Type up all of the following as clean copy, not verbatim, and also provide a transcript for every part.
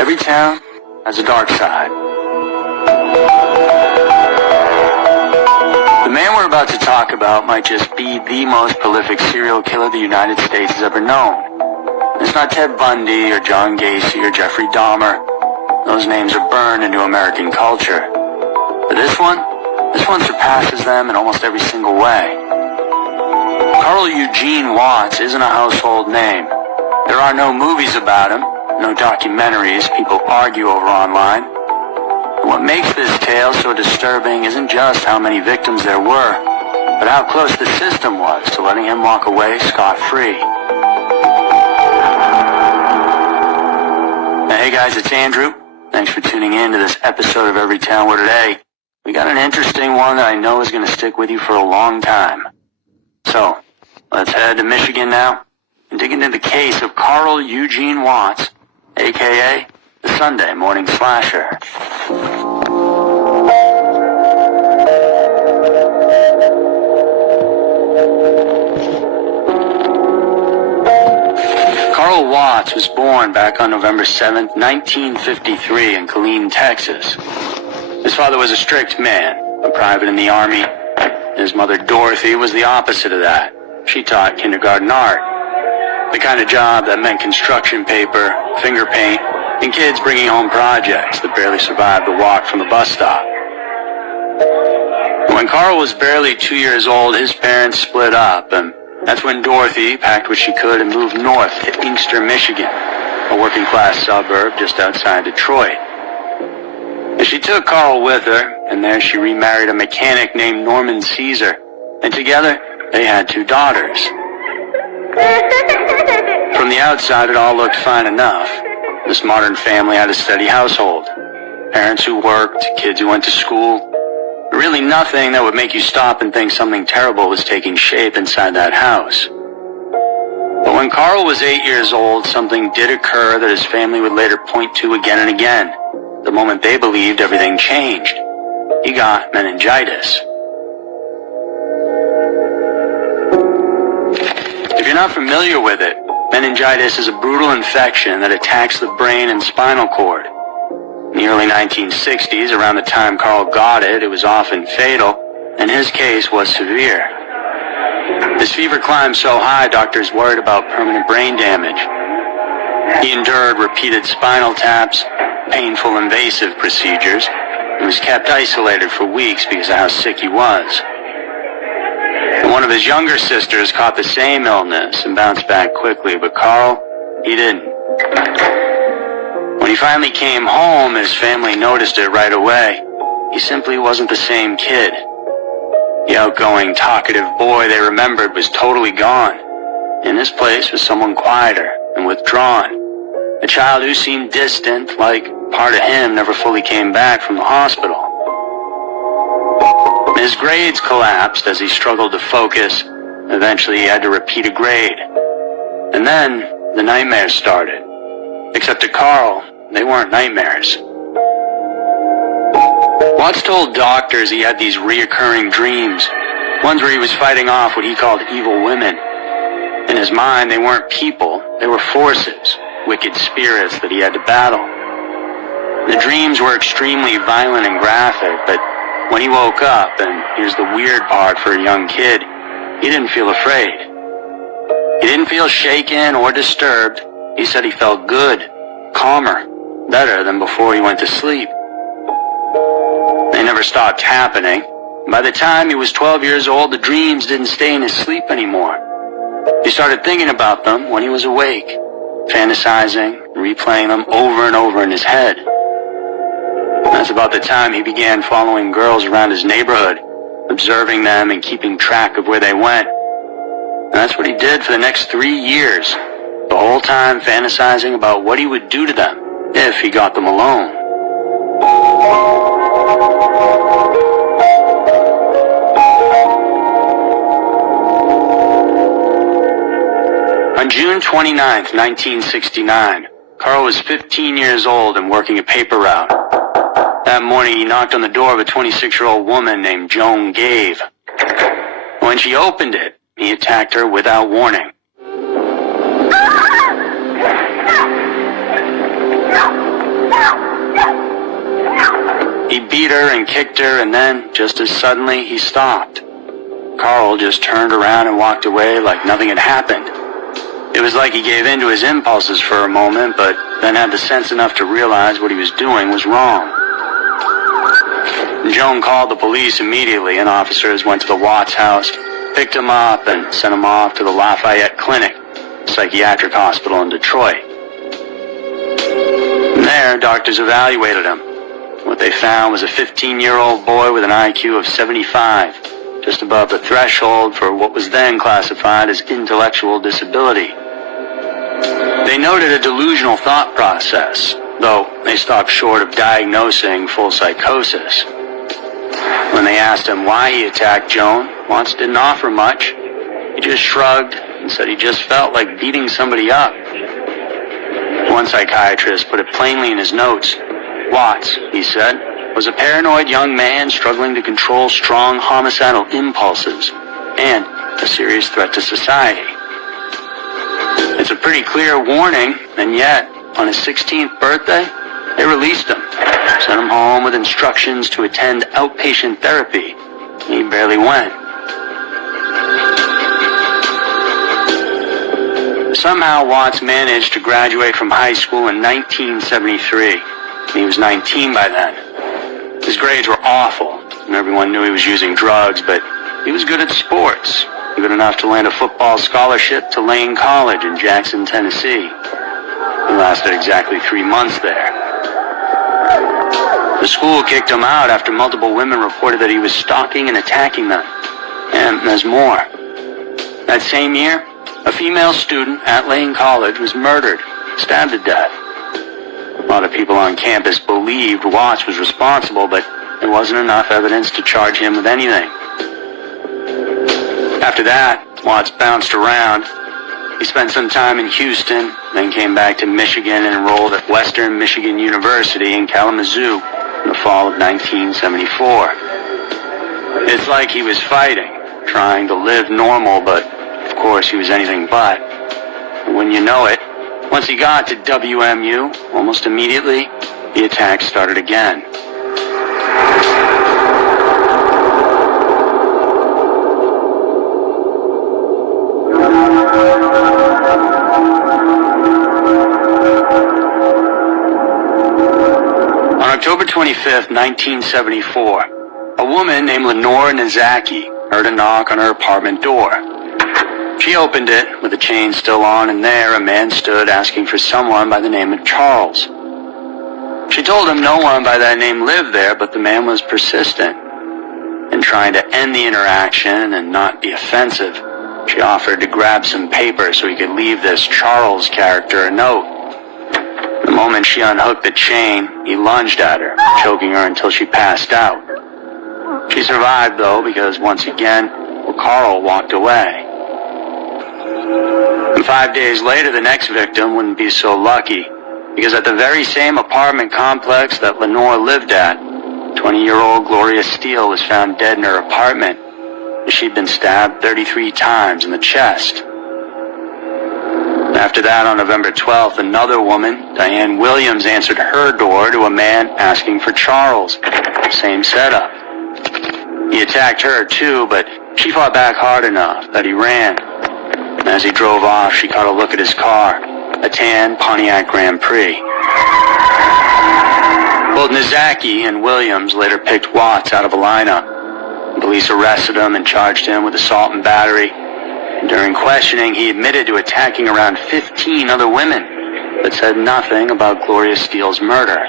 Every town has a dark side. The man we're about to talk about might just be the most prolific serial killer the United States has ever known. It's not Ted Bundy or John Gacy or Jeffrey Dahmer. Those names are burned into American culture. But this one surpasses them in almost every single way. Carl Eugene Watts isn't a household name. There are no movies about him, no documentaries people argue over online. And what makes this tale so disturbing isn't just how many victims there were, but how close the system was to letting him walk away scot-free. Hey guys, it's Andrew. Thanks for tuning in to this episode of Every Town Where today we got an interesting one that I know is going to stick with you for a long time. So, let's head to Michigan now and dig into the case of Carl Eugene Watts, a.k.a. the Sunday Morning Slasher. Carl Watts was born back on November 7th, 1953 in Killeen, Texas. His father was a strict man, a private in the Army. His mother, Dorothy, was the opposite of that. She taught kindergarten art, the kind of job that meant construction paper, finger paint, and kids bringing home projects that barely survived the walk from the bus stop. When Carl was barely 2 years old, his parents split up, and that's when Dorothy packed what she could and moved north to Inkster, Michigan, a working-class suburb just outside Detroit. She took Carl with her, and there she remarried a mechanic named Norman Caesar, and together they had 2 daughters. From the outside, it all looked fine enough. This modern family had a steady household. Parents who worked, kids who went to school. Really nothing that would make you stop and think something terrible was taking shape inside that house. But when Carl was 8 years old, something did occur that his family would later point to again and again. The moment they believed everything changed. He got meningitis. If you're not familiar with it, meningitis is a brutal infection that attacks the brain and spinal cord. In the early 1960s, around the time Carl got it, it was often fatal, and his case was severe. His fever climbed so high, doctors worried about permanent brain damage. He endured repeated spinal taps, painful invasive procedures, and was kept isolated for weeks because of how sick he was. And one of his younger sisters caught the same illness and bounced back quickly, but Carl, he didn't. When he finally came home, his family noticed it right away. He simply wasn't the same kid. The outgoing, talkative boy they remembered was totally gone. In his place was someone quieter and withdrawn. A child who seemed distant, like part of him never fully came back from the hospital. His grades collapsed as he struggled to focus. Eventually he had to repeat a grade. And then the nightmares started. Except to Carl, they weren't nightmares. Watts told doctors he had these reoccurring dreams, ones where he was fighting off what he called evil women. In his mind, they weren't people, they were forces, wicked spirits that he had to battle. The dreams were extremely violent and graphic, but when he woke up, and here's the weird part for a young kid, he didn't feel afraid. He didn't feel shaken or disturbed. He said he felt good, calmer, better than before he went to sleep. They never stopped happening. By the time he was 12 years old, the dreams didn't stay in his sleep anymore. He started thinking about them when he was awake, fantasizing, replaying them over and over in his head. That's about the time he began following girls around his neighborhood, observing them and keeping track of where they went. And that's what he did for the next 3 years, the whole time fantasizing about what he would do to them if he got them alone. On June 29th, 1969, Carl was 15 years old and working a paper route. That morning, he knocked on the door of a 26-year-old woman named Joan Gave. When she opened it, he attacked her without warning. He beat her and kicked her, and then, just as suddenly, he stopped. Carl just turned around and walked away like nothing had happened. It was like he gave in to his impulses for a moment, but then had the sense enough to realize what he was doing was wrong. Joan called the police immediately, and officers went to the Watts house, picked him up, and sent him off to the Lafayette Clinic, a psychiatric hospital in Detroit. And there, doctors evaluated him. What they found was a 15-year-old boy with an IQ of 75, just above the threshold for what was then classified as intellectual disability. They noted a delusional thought process, though they stopped short of diagnosing full psychosis. When they asked him why he attacked Joan, Watts didn't offer much. He just shrugged and said he just felt like beating somebody up. One psychiatrist put it plainly in his notes. Watts, he said, was a paranoid young man struggling to control strong homicidal impulses and a serious threat to society. It's a pretty clear warning, and yet, on his 16th birthday, they released him, sent him home with instructions to attend outpatient therapy. He barely went. Somehow, Watts managed to graduate from high school in 1973. He was 19 by then. His grades were awful, and everyone knew he was using drugs, but he was good at sports, good enough to land a football scholarship to Lane College in Jackson, Tennessee. He lasted exactly 3 months there. The school kicked him out after multiple women reported that he was stalking and attacking them. And there's more. That same year, a female student at Lane College was murdered, stabbed to death. A lot of people on campus believed Watts was responsible, but there wasn't enough evidence to charge him with anything. After that, Watts bounced around. He spent some time in Houston, then came back to Michigan and enrolled at Western Michigan University in Kalamazoo in the fall of 1974. It's like he was fighting, trying to live normal, but of course he was anything but. And when you know it, once he got to WMU, almost immediately, the attack started again. On October 25th, 1974, a woman named Lenore Nizaki heard a knock on her apartment door. She opened it, with the chain still on, and there a man stood asking for someone by the name of Charles. She told him no one by that name lived there, but the man was persistent. In trying to end the interaction and not be offensive, she offered to grab some paper so he could leave this Charles character a note. The moment she unhooked the chain, he lunged at her, choking her until she passed out. She survived, though, because once again, Carl walked away. And 5 days later, the next victim wouldn't be so lucky, because at the very same apartment complex that Lenore lived at, 20-year-old Gloria Steele was found dead in her apartment. She'd been stabbed 33 times in the chest. After that, on November 12th, another woman, Diane Williams, answered her door to a man asking for Charles. Same setup. He attacked her, too, but she fought back hard enough that he ran. And as he drove off, she caught a look at his car, a tan Pontiac Grand Prix. Both Nizaki and Williams later picked Watts out of a lineup. Police arrested him and charged him with assault and battery. And during questioning, he admitted to attacking around 15 other women, but said nothing about Gloria Steele's murder.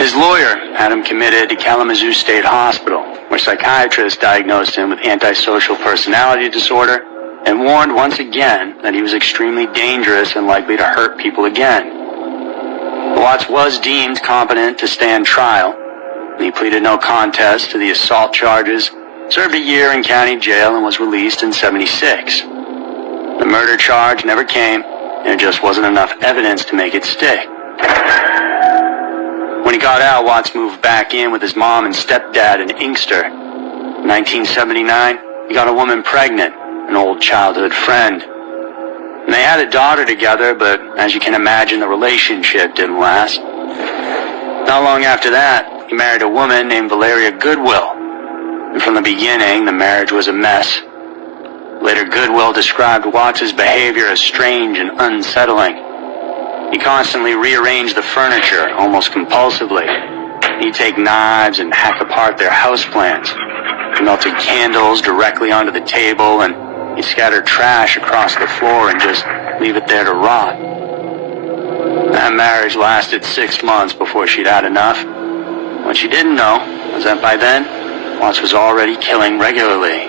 His lawyer had him committed to Kalamazoo State Hospital, where psychiatrists diagnosed him with antisocial personality disorder and warned once again that he was extremely dangerous and likely to hurt people again. Watts was deemed competent to stand trial. He pleaded no contest to the assault charges, served a year in county jail, and was released in '76. The murder charge never came, and there just wasn't enough evidence to make it stick. When he got out, Watts moved back in with his mom and stepdad in Inkster. In 1979, he got a woman pregnant, an old childhood friend. And they had a daughter together, but as you can imagine, the relationship didn't last. Not long after that, he married a woman named Valeria Goodwill. And from the beginning, the marriage was a mess. Later, Goodwill described Watts' behavior as strange and unsettling. He constantly rearranged the furniture, almost compulsively. He'd take knives and hack apart their houseplants. He melted candles directly onto the table, and he'd scatter trash across the floor and just leave it there to rot. That marriage lasted 6 months before she'd had enough. What she didn't know was that by then, Watts was already killing regularly.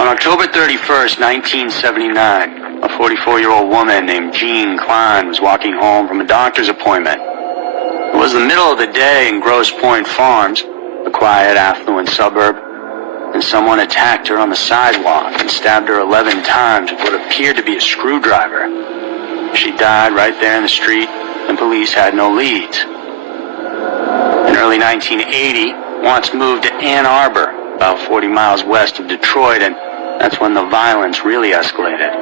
On October 31st, 1979, a 44-year-old woman named Jean Klein was walking home from a doctor's appointment. It was the middle of the day in Grosse Pointe Farms, a quiet, affluent suburb, and someone attacked her on the sidewalk and stabbed her 11 times with what appeared to be a screwdriver. She died right there in the street, and police had no leads. In early 1980, Watts moved to Ann Arbor, about 40 miles west of Detroit, and that's when the violence really escalated.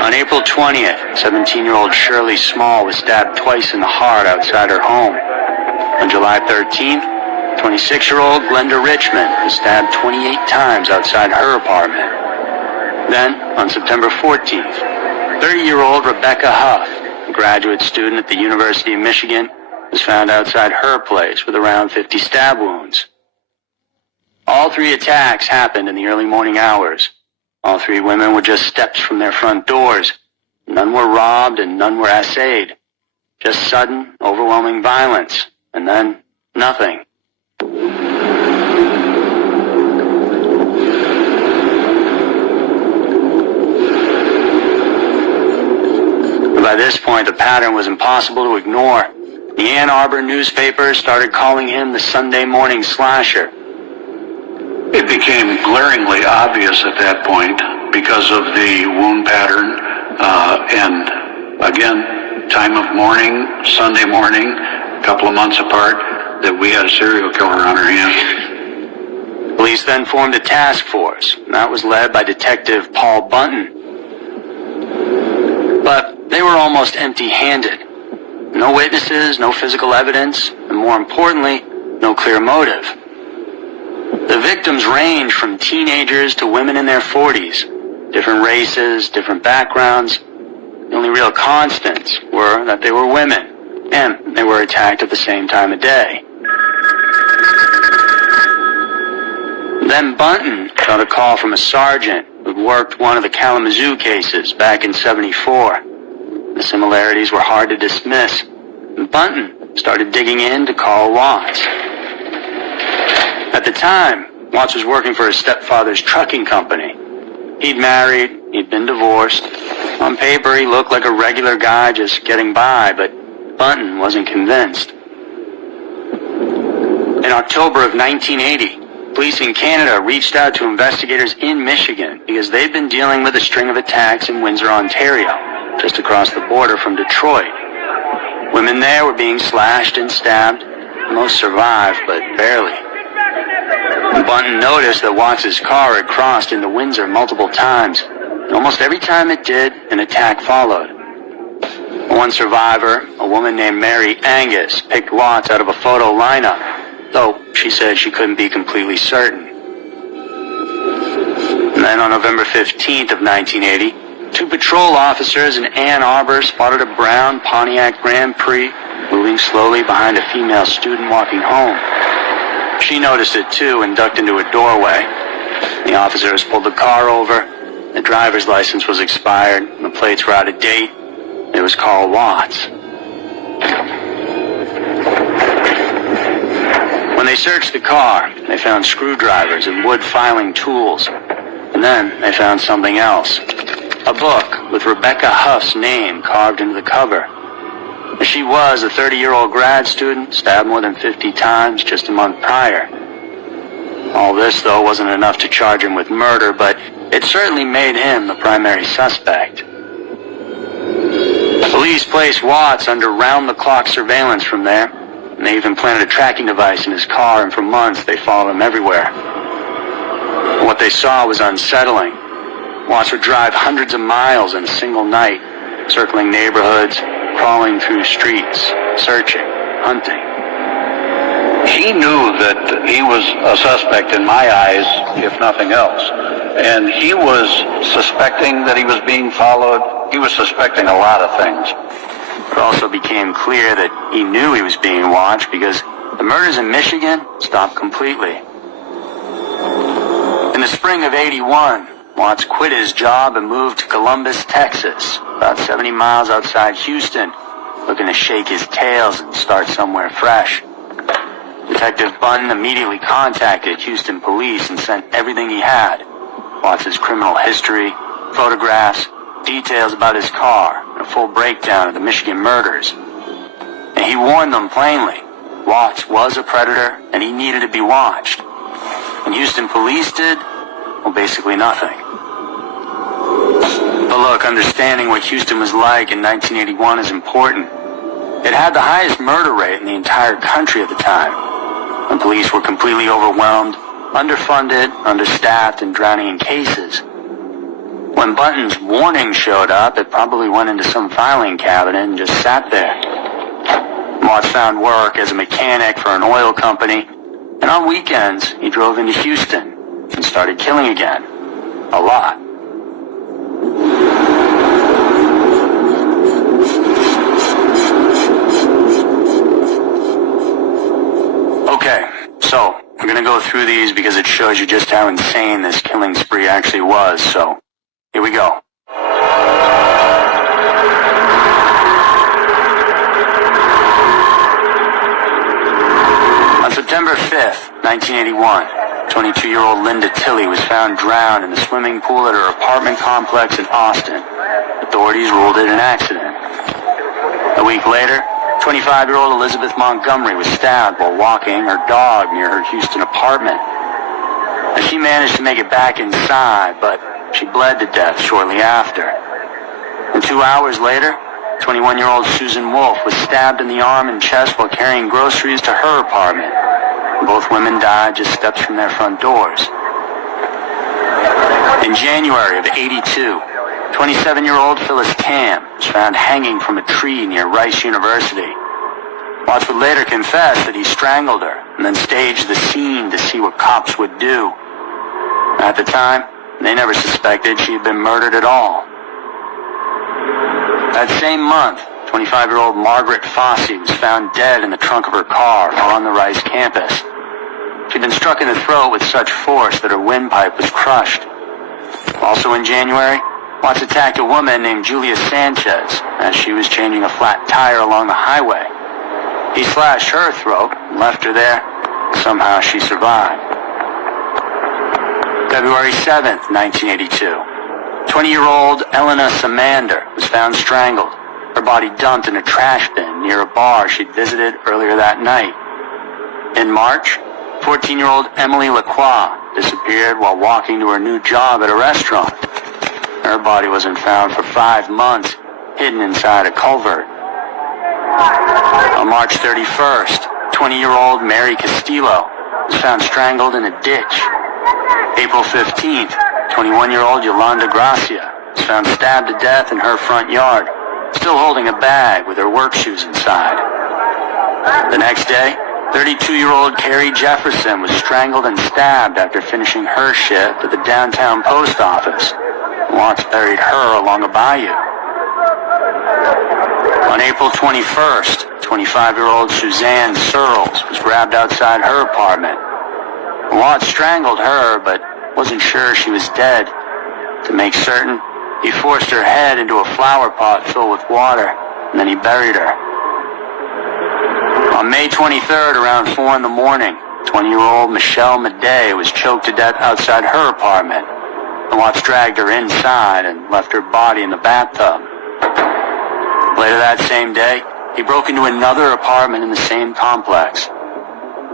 On April 20th, 17-year-old Shirley Small was stabbed twice in the heart outside her home. On July 13th, 26-year-old Glenda Richmond was stabbed 28 times outside her apartment. Then, on September 14th, 30-year-old Rebecca Huff, a graduate student at the University of Michigan, was found outside her place with around 50 stab wounds. All 3 attacks happened in the early morning hours. All 3 women were just steps from their front doors. None were robbed and none were assayed. Just sudden, overwhelming violence, and then nothing. By this point, the pattern was impossible to ignore. The Ann Arbor newspaper started calling him the Sunday morning slasher. It became glaringly obvious at that point because of the wound pattern and, again, time of morning, Sunday morning, a couple of months apart, that we had a serial killer on our hands. Police then formed a task force, and that was led by Detective Paul Bunton. But they were almost empty-handed. No witnesses, no physical evidence, and more importantly, no clear motive. The victims ranged from teenagers to women in their 40s, different races, different backgrounds. The only real constants were that they were women, and they were attacked at the same time of day. Then Bunton got a call from a sergeant who'd worked one of the Kalamazoo cases back in '74. The similarities were hard to dismiss, and Bunton started digging in to call Watts. At the time, Watts was working for his stepfather's trucking company. He'd married, he'd been divorced. On paper, he looked like a regular guy just getting by, but Bunton wasn't convinced. In October of 1980, police in Canada reached out to investigators in Michigan because they'd been dealing with a string of attacks in Windsor, Ontario, just across the border from Detroit. Women there were being slashed and stabbed. Most survived, but barely. Bunton noticed that Watts' car had crossed into Windsor multiple times, and almost every time it did, an attack followed. One survivor, a woman named Mary Angus, picked Watts out of a photo lineup, though she said she couldn't be completely certain. And then on November 15th of 1980, 2 patrol officers in Ann Arbor spotted a brown Pontiac Grand Prix moving slowly behind a female student walking home. She noticed it too and ducked into a doorway. The officers pulled the car over. The driver's license was expired, and the plates were out of date. It was Carl Watts. When they searched the car, they found screwdrivers and wood filing tools. And then they found something else. A book with Rebecca Huff's name carved into the cover. She was a 30-year-old grad student, stabbed more than 50 times just a month prior. All this, though, wasn't enough to charge him with murder, but it certainly made him the primary suspect. Police placed Watts under round-the-clock surveillance from there, and they even planted a tracking device in his car, and for months they followed him everywhere. What they saw was unsettling. Watts would drive hundreds of miles in a single night, circling neighborhoods, crawling through streets, searching, hunting. He knew that he was a suspect in my eyes, if nothing else. And he was suspecting that he was being followed. He was suspecting a lot of things. It also became clear that he knew he was being watched because the murders in Michigan stopped completely. In the spring of '81, Watts quit his job and moved to Columbus, Texas, about 70 miles outside Houston, looking to shake his tails and start somewhere fresh. Detective Bunn immediately contacted Houston police and sent everything he had: Watts' criminal history, photographs, details about his car, and a full breakdown of the Michigan murders. And he warned them plainly, Watts was a predator and he needed to be watched. And Houston police did, well, basically nothing. But look, understanding what Houston was like in 1981 is important. It had the highest murder rate in the entire country at the time. And police were completely overwhelmed, underfunded, understaffed, and drowning in cases. When Bunton's warning showed up, it probably went into some filing cabinet and just sat there. Watts found work as a mechanic for an oil company, and on weekends he drove into Houston and started killing again. A lot. Okay, so we're going to go through these because it shows you just how insane this killing spree actually was, so here we go. On September 5th, 1981, 22-year-old Linda Tilley was found drowned in the swimming pool at her apartment complex in Austin. Authorities ruled it an accident. A week later, 25-year-old Elizabeth Montgomery was stabbed while walking her dog near her Houston apartment. And she managed to make it back inside, but she bled to death shortly after. And 2 hours later, 21-year-old Susan Wolf was stabbed in the arm and chest while carrying groceries to her apartment. Both women died just steps from their front doors. In January of '82, 27-year-old Phyllis Tam was found hanging from a tree near Rice University. Watts would later confess that he strangled her and then staged the scene to see what cops would do. At the time, they never suspected she had been murdered at all. That same month, 25-year-old Margaret Fossey was found dead in the trunk of her car on the Rice campus. She'd been struck in the throat with such force that her windpipe was crushed. Also in January, Watts attacked a woman named Julia Sanchez as she was changing a flat tire along the highway. He slashed her throat and left her there. Somehow she survived. February 7th, 1982. 20-year-old Elena Samander was found strangled, her body dumped in a trash bin near a bar she'd visited earlier that night. In March, 14-year-old Emily Lacroix disappeared while walking to her new job at a restaurant. Her body wasn't found for 5 months, hidden inside a culvert. On March 31st, 20-year-old Mary Castillo was found strangled in a ditch. April 15th, 21-year-old Yolanda Gracia was found stabbed to death in her front yard, still holding a bag with her work shoes inside. The next day, 32-year-old Carrie Jefferson was strangled and stabbed after finishing her shift at the downtown post office. Watts buried her along a bayou. On April 21st, 25-year-old Suzanne Searles was grabbed outside her apartment. Watts strangled her, but wasn't sure she was dead. To make certain, he forced her head into a flower pot filled with water, and then he buried her. On May 23rd, around 4 in the morning, 20-year-old Michelle Madej was choked to death outside her apartment. And Watts dragged her inside and left her body in the bathtub. Later that same day, he broke into another apartment in the same complex.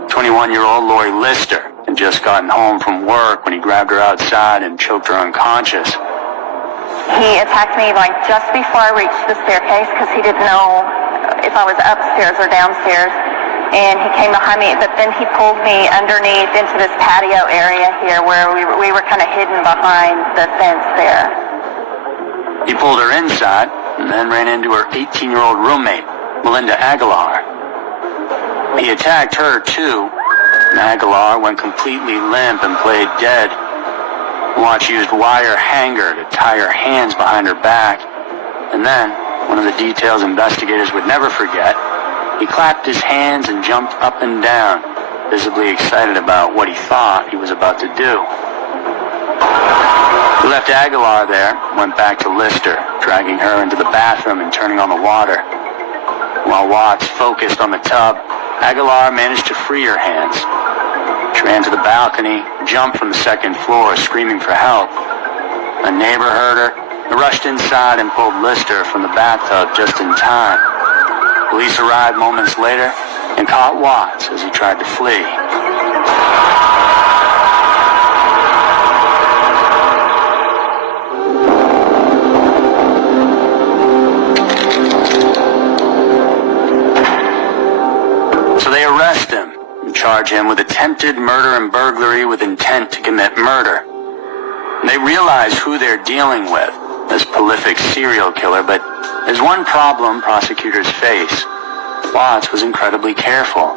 21-year-old Lori Lister had just gotten home from work when he grabbed her outside and choked her unconscious. He attacked me like just before I reached the staircase because he didn't know if I was upstairs or downstairs. And he came behind me, but then he pulled me underneath into this patio area here where we were kind of hidden behind the fence there. He pulled her inside, and then ran into her 18-year-old roommate, Melinda Aguilar. He attacked her, too, and Aguilar went completely limp and played dead. Watts used wire hanger to tie her hands behind her back, and then, one of the details investigators would never forget, he clapped his hands and jumped up and down, visibly excited about what he thought he was about to do. He left Aguilar there, went back to Lister, dragging her into the bathroom and turning on the water. While Watts focused on the tub, Aguilar managed to free her hands. She ran to the balcony, jumped from the second floor, screaming for help. A neighbor heard her, rushed inside and pulled Lister from the bathtub just in time. Police arrived moments later and caught Watts as he tried to flee. So they arrest him and charge him with attempted murder and burglary with intent to commit murder. They realize who they're dealing with, this prolific serial killer, but there's one problem prosecutors face. Watts was incredibly careful.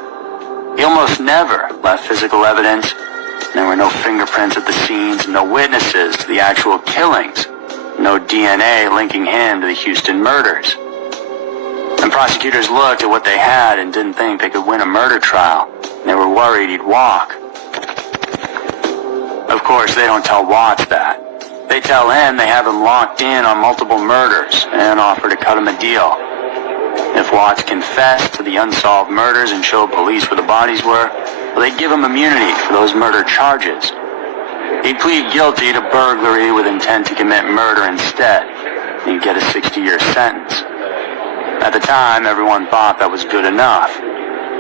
He almost never left physical evidence. There were no fingerprints at the scenes, no witnesses to the actual killings, no DNA linking him to the Houston murders. And prosecutors looked at what they had and didn't think they could win a murder trial. They were worried he'd walk. Of course, they don't tell Watts that. They tell him they have him locked in on multiple murders and offer to cut him a deal. If Watts confessed to the unsolved murders and showed police where the bodies were, well, they'd give him immunity for those murder charges. He'd plead guilty to burglary with intent to commit murder instead, and he'd get a 60-year sentence. At the time, everyone thought that was good enough.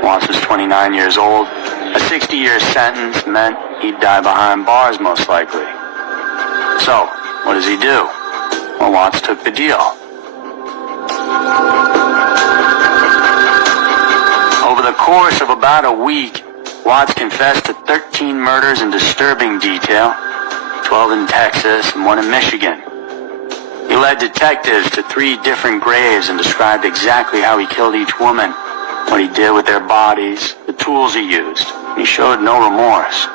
Watts was 29 years old. A 60-year sentence meant he'd die behind bars, most likely. So, what does he do? Well, Watts took the deal. Over the course of about a week, Watts confessed to 13 murders in disturbing detail, 12 in Texas and 1 in Michigan. He led detectives to 3 different graves and described exactly how he killed each woman, what he did with their bodies, the tools he used, and he showed no remorse.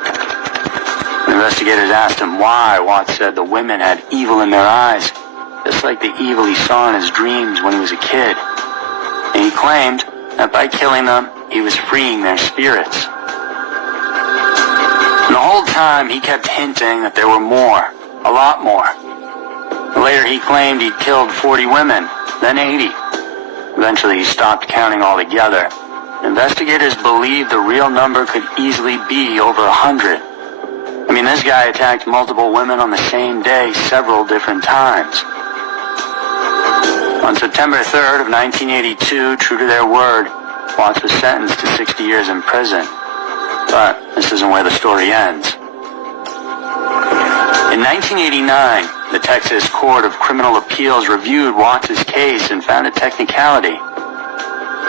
When investigators asked him why, Watts said the women had evil in their eyes, just like the evil he saw in his dreams when he was a kid. And he claimed that by killing them, he was freeing their spirits. And the whole time, he kept hinting that there were more, a lot more. Later, he claimed he'd killed 40 women, then 80. Eventually, he stopped counting altogether. Investigators believed the real number could easily be over 100. I mean, this guy attacked multiple women on the same day several different times. On September 3rd of 1982, true to their word, Watts was sentenced to 60 years in prison. But this isn't where the story ends. In 1989, the Texas Court of Criminal Appeals reviewed Watts' case and found a technicality.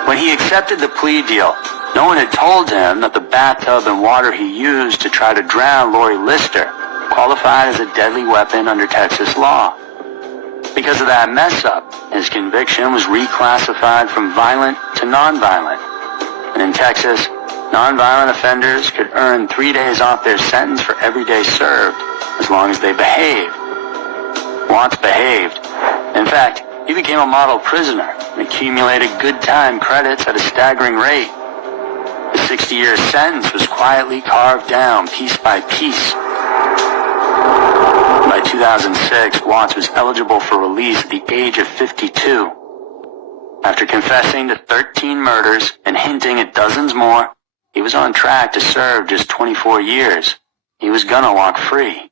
When he accepted the plea deal, no one had told him that the bathtub and water he used to try to drown Lori Lister qualified as a deadly weapon under Texas law. Because of that mess-up, his conviction was reclassified from violent to nonviolent. And in Texas, nonviolent offenders could earn 3 days off their sentence for every day served, as long as they behaved. Watts behaved. In fact, he became a model prisoner and accumulated good time credits at a staggering rate. The 60-year sentence was quietly carved down piece by piece. By 2006, Watts was eligible for release at the age of 52. After confessing to 13 murders and hinting at dozens more, he was on track to serve just 24 years. He was gonna walk free.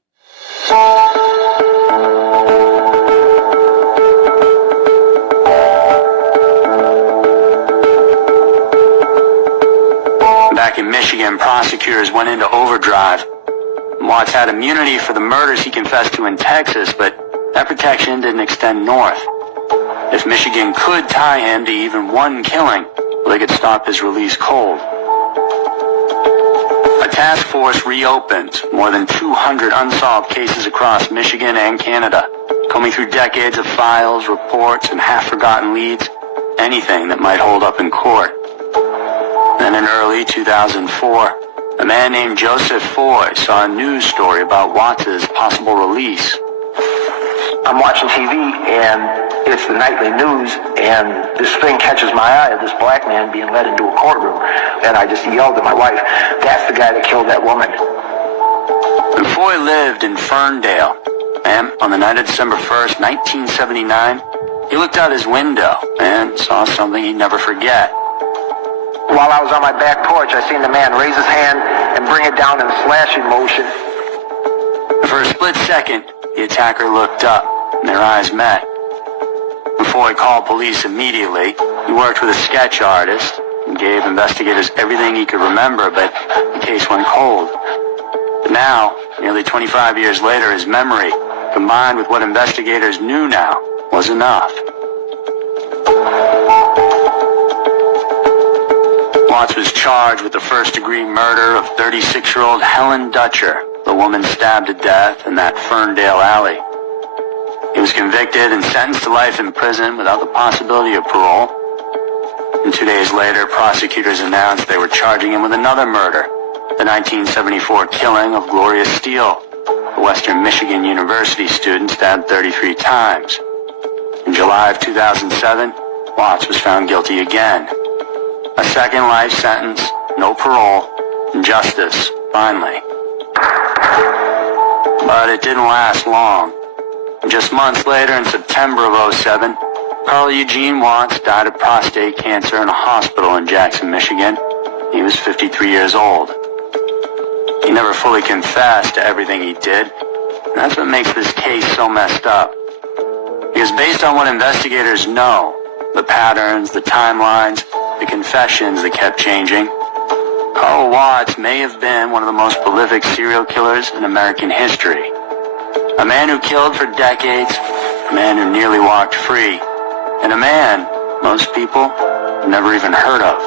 Back in Michigan, prosecutors went into overdrive. Watts had immunity for the murders he confessed to in Texas, but that protection didn't extend north. If Michigan could tie him to even one killing, well, they could stop his release cold. A task force reopened more than 200 unsolved cases across Michigan and Canada, combing through decades of files, reports, and half-forgotten leads, anything that might hold up in court. Then in early 2004, a man named Joseph Foy saw a news story about Watts' possible release. I'm watching TV, and it's the nightly news, and this thing catches my eye of this black man being led into a courtroom. And I just yelled at my wife, "That's the guy that killed that woman." And Foy lived in Ferndale, and on the night of December 1st, 1979, he looked out his window and saw something he'd never forget. While I was on my back porch, I seen the man raise his hand and bring it down in a slashing motion. For a split second, the attacker looked up, and their eyes met. Before he called police immediately, he worked with a sketch artist and gave investigators everything he could remember, but the case went cold. But now, nearly 25 years later, his memory, combined with what investigators knew now, was enough. Watts was charged with the first-degree murder of 36-year-old Helen Dutcher, the woman stabbed to death in that Ferndale alley. He was convicted and sentenced to life in prison without the possibility of parole. And 2 days later, prosecutors announced they were charging him with another murder, the 1974 killing of Gloria Steele, a Western Michigan University student stabbed 33 times. In July of 2007, Watts was found guilty again. A second life sentence, no parole, and justice, finally. But it didn't last long. Just months later, in September of 2007, Carl Eugene Watts died of prostate cancer in a hospital in Jackson, Michigan. He was 53 years old. He never fully confessed to everything he did, and that's what makes this case so messed up. Because based on what investigators know, the patterns, the timelines, the confessions that kept changing, Carl Watts may have been one of the most prolific serial killers in American history. A man who killed for decades, a man who nearly walked free, and a man most people never even heard of.